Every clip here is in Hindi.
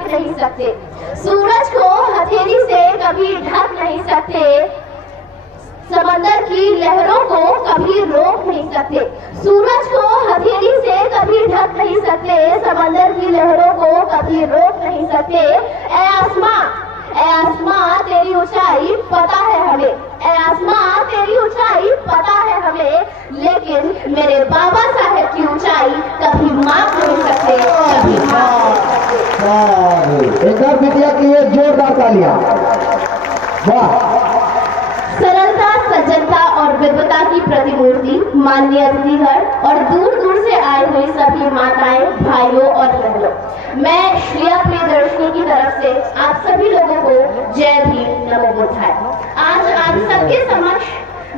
ढक नहीं सकते, सूरज को हथेली से कभी ढक नहीं सकते, समंदर की लहरों को कभी रोक नहीं सकते, सूरज को हथेली से कभी ढक नहीं सकते, समंदर की लहरों को कभी रोक नहीं सकते। ऐ आसमां तेरी ऊंचाई पता है हमें, ऐ आसमां तेरी ऊंचाई पता है हमें, लेकिन मेरे बाबा साहेब की ऊंचाई कभी माप नहीं सकते, कभी माप नहीं सकते। एक और बिटिया के लिए जोरदार तालियां। वाह। सरलता, सज्जनता और विद्वता की प्रतिमूर्ति माननीय अतिथिगण और दूर दूर से आए हुए सभी माताएं, भाइयों और बहनों, मैं श्रिया प्रियदर्शनी की तरफ से आप सभी लोगों को जय भीम, नमो बुद्धाय। आज आप सबके समक्ष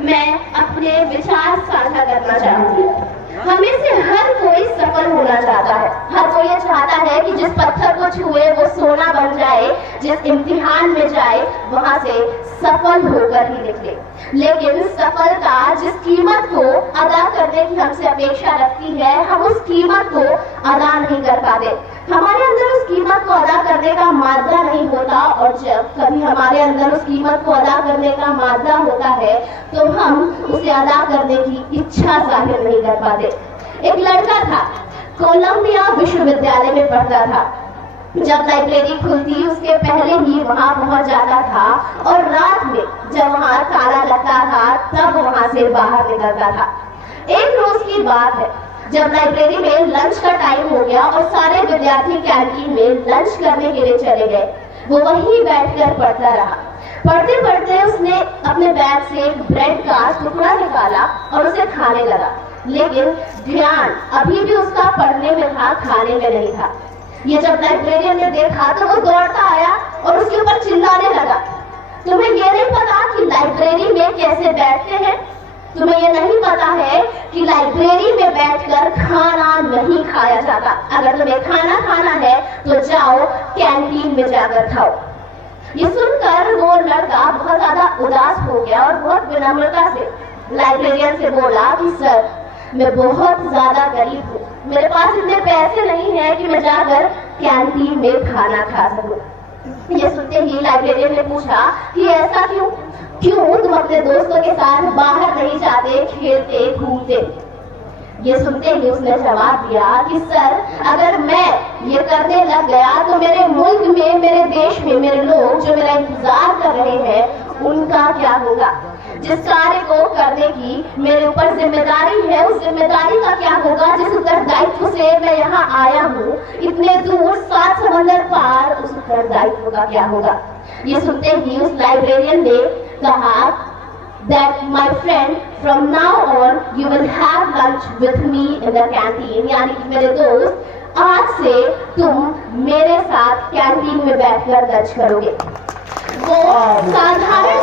मैं अपने विचार साझा करना चाहूंगी। हमें से हर कोई सफल होना चाहता है, हर कोई ये चाहता है कि जिस पत्थर को छुए वो सोना बन जाए, जिस इम्तिहान में जाए वहां से सफल होकर ही निकले। लेकिन सफलता जिस कीमत को अदा करने की हमसे अपेक्षा रखती है, हम उस कीमत को अदा नहीं कर पाते। हमारे अंदर उस कीमत को अदा करने का मादा नहीं होता, और जब कभी हमारे अंदर उस कीमत को अदा करने का मादा होता है तो हम उसे अदा करने की इच्छा जाहिर नहीं कर पाते। एक लड़का था, कोलंबिया विश्वविद्यालय में पढ़ता था। जब लाइब्रेरी खुलती उसके पहले ही वहां पहुंच जाता था, और रात में जब वहां ताला लगता था तब वहां से बाहर निकलता था। एक रोज की बात है, जब लाइब्रेरी में लंच का टाइम हो गया और सारे विद्यार्थी कैंटीन में लंच करने के लिए चले गए, वो वहीं बैठकर पढ़ता रहा। पढ़ते पढ़ते उसने अपने बैग से एक ब्रेड का टुकड़ा निकाला और उसे खाने लगा, लेकिन ध्यान अभी भी उसका पढ़ने में था, खाने में नहीं था। ये जब लाइब्रेरियन ने देखा तो वो दौड़ता आया और उसके ऊपर चिल्लाने लगा, तुम्हें ये नहीं पता कि लाइब्रेरी में कैसे बैठते हैं? तुम्हें ये नहीं पता है कि लाइब्रेरी में बैठकर खाना नहीं खाया जाता। अगर तुम्हें खाना खाना है तो जाओ कैंटीन में जाकर खाओ। ये सुनकर वो लड़का बहुत ज्यादा उदास हो गया और बहुत विनम्रता से लाइब्रेरियन से बोला कि सर, मैं बहुत ज्यादा गरीब हूँ, मेरे पास इतने पैसे नहीं है कि मैं जाकर कैंटीन में खाना खा सकूं। ये सुनते ही लाइब्रेरियन ने पूछा कि ऐसा क्यों तुम अपने दोस्तों के साथ बाहर नहीं जाते, खेलते घूमते? ये सुनते ही उसने जवाब दिया कि सर, अगर मैं ये करने लग गया तो मेरे मुल्क में, मेरे देश में मेरे लोग जो मेरा इंतजार कर रहे हैं उनका क्या होगा? जिस कार्य को करने की मेरे ऊपर जिम्मेदारी है उस जिम्मेदारी का क्या होगा? जिस उत्तरदायित्व से मैं यहाँ आया हूँ इतने दूर 7 समंदर पार, उस उत्तरदायित्व का क्या होगा? ये सुनते ही उस लाइब्रेरियन ने कहा that my friend, from now on you will have lunch with me in the canteen, यानी कि मेरे दोस्त, आज से तुम मेरे साथ कैंटीन में बैठकर लंच करोगे। वो साधारण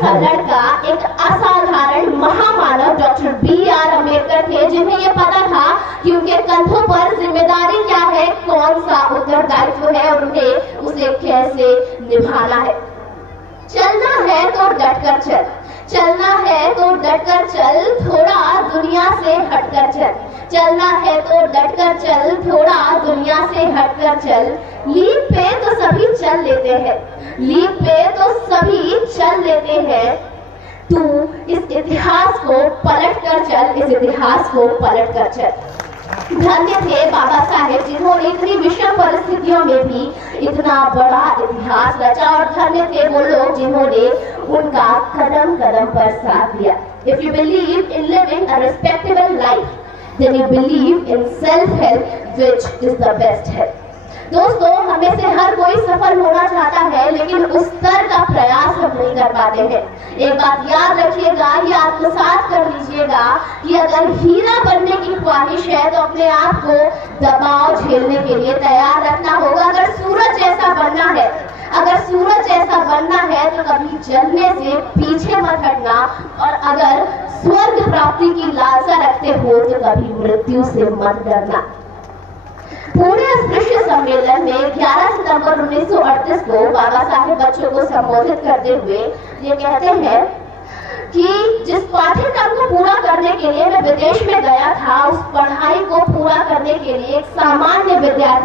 सा लड़का एक असाधारण महामानव डॉक्टर B.R. अम्बेडकर थे, जिन्हें ये पता था कि उनके कंधों पर जिम्मेदारी क्या है, कौन सा उत्तरदायित्व है और उन्हें उसे कैसे निभाना है। चलना है तो डटकर चल, चलना है तो डटकर चल, थोड़ा दुनिया से हटकर चल, चलना है तो डटकर चल, थोड़ा दुनिया से हटकर चल। लीप पे तो सभी चल लेते हैं, लीप पे तो सभी चल लेते हैं, तू इस इतिहास को पलट कर चल, इस इतिहास को पलट कर चल। धन्य थे बाबा साहेब जिन्होंने इतनी विषम परिस्थितियों में भी इतना बड़ा इतिहास रचा, और धन्य थे वो लोग जिन्होंने उनका कदम कदम पर साथ दिया। If you believe in living a respectable life, then you believe in self-help, which is the best help. दोस्तों, हमें से हर कोई सफल होना चाहता है, लेकिन उस स्तर का प्रयास हम नहीं कर पाते हैं। एक बात याद रखिएगा, ये आत्मसात कर लीजिएगा कि अगर हीरा बनने की ख्वाहिश है तो अपने आप को दबाव झेलने के लिए तैयार रखना होगा। अगर सूरज जैसा बनना है, अगर सूरज जैसा बनना है तो कभी जलने से पीछे मत हटना, और अगर स्वर्ग प्राप्ति की लालसा रखते हो तो कभी मृत्यु से मत डरना। पूरे अस्पृश्य सम्मेलन में 11 सितंबर 1938 को बाबा साहेब बच्चों को संबोधित करते हुए ये कहते हैं कि जिस पाठ्यक्रम को पूरा करने के लिए मैं विदेश में गया था, उस पढ़ाई को पूरा करने के लिए एक सामान्य विद्यार्थी